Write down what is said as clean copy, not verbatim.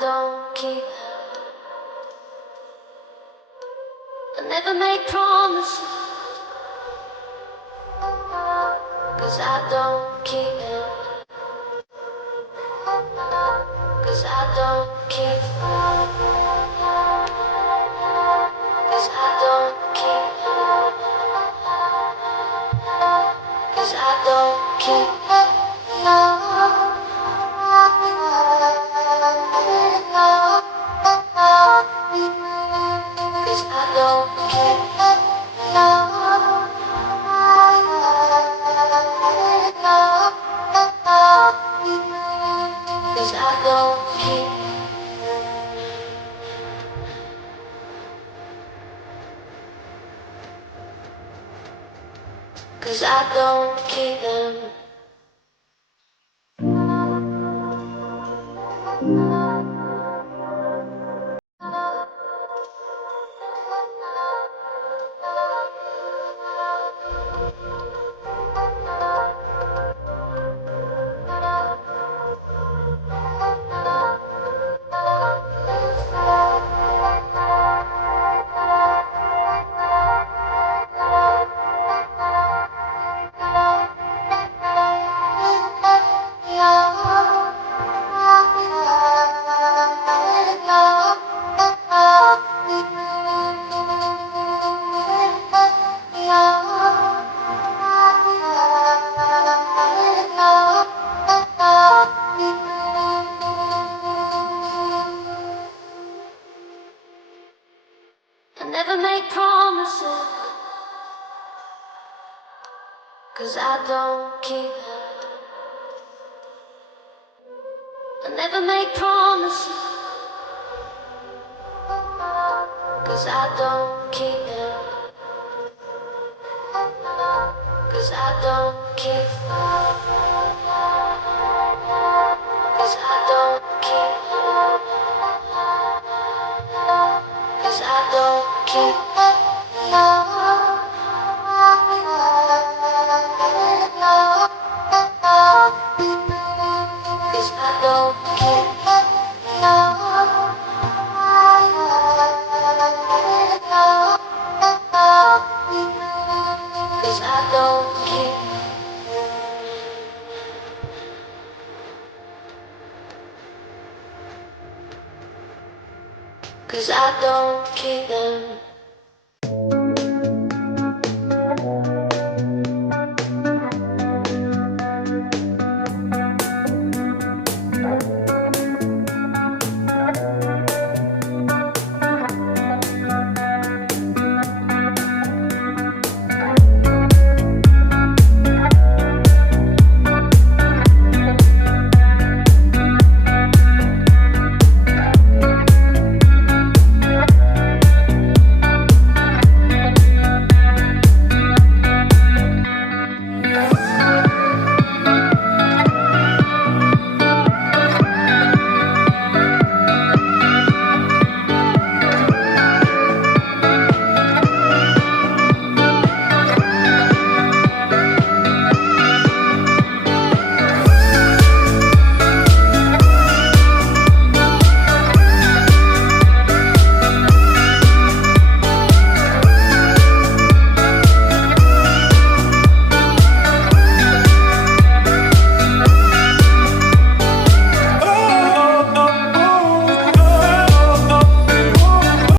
don't keep. I never make promises, 'cause I don't keep it. 'Cause I don't keep. 'Cause I don't keep. 'Cause I don't keep. 'Cause I don't keep. 'Cause I don't keep. 'Cause I don't keep them. I never make promises, 'cause I don't keep. I never make promises, 'cause I don't keep them. 'Cause I don't keep. 'Cause I don't keep. 'Cause I don't keep. 'Cause I don't keep. 'Cause I don't keep. 'Cause I don't keep them.